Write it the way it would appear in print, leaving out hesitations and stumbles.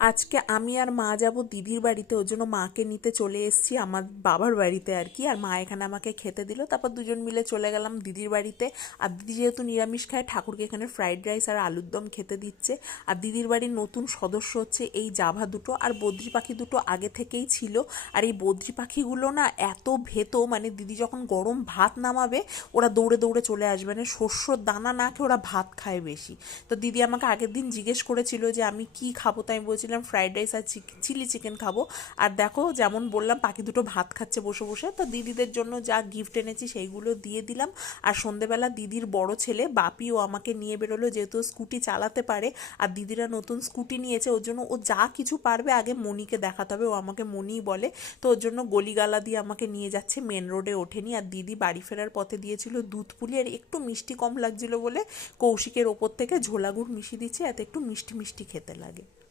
আজকে আমি আর মা যাব দিদির বাড়িতে, ওর জন্য মাকে নিতে চলে এসেছি আমার বাবার বাড়িতে আর কি। আর মা এখানে আমাকে খেতে দিল, তারপর দুজন মিলে চলে গেলাম দিদির বাড়িতে। আর দিদি যেহেতু নিরামিষ খায়, ঠাকুরকে এখানে ফ্রাইড রাইস আর আলুর দম খেতে দিচ্ছে। আর দিদির বাড়ির নতুন সদস্য হচ্ছে এই জাভা দুটো, আর বদ্রি পাখি দুটো আগে থেকেই ছিল। আর এই বদ্রি পাখিগুলো না এত ভেতো, মানে দিদি যখন গরম ভাত নামাবে ওরা দৌড়ে দৌড়ে চলে আসবে, মানে শস্যর দানা না খেয়ে ওরা ভাত খায় বেশি। তো দিদি আমাকে আগের দিন জিজ্ঞেস করেছিল যে আমি কি খাবো, তাই আমি বলছিলাম ফ্রাইড রাইস আর চিলি চিকেন খাবো। আর দেখো যেমন বললাম পাখি দুটো ভাত খাচ্ছে বসে বসে। তো দিদিদের জন্য যা গিফট এনেছি সেইগুলো দিয়ে দিলাম। আর সন্ধেবেলা দিদির বড় ছেলে বাপিও আমাকে নিয়ে বেরোলো, যেহেতু স্কুটি চালাতে পারে। আর দিদিরা নতুন স্কুটি নিয়েছে, ওর জন্য ও যা কিছু পারবে আগে মনিকে দেখাতে হবে, ও আমাকে মনিই বলে। তো ওর জন্য গলিগালা দিয়ে আমাকে নিয়ে যাচ্ছে, মেন রোডে ওঠেনি। আর দিদি বাড়ি ফেরার পথে দিয়েছিল দুধ পুলি, আর একটু মিষ্টি কম লাগছিল বলে কৌশিকের ওপর থেকে ঝোলা গুড় মিশিয়ে দিচ্ছে, এতে একটু মিষ্টি মিষ্টি খেতে লাগে।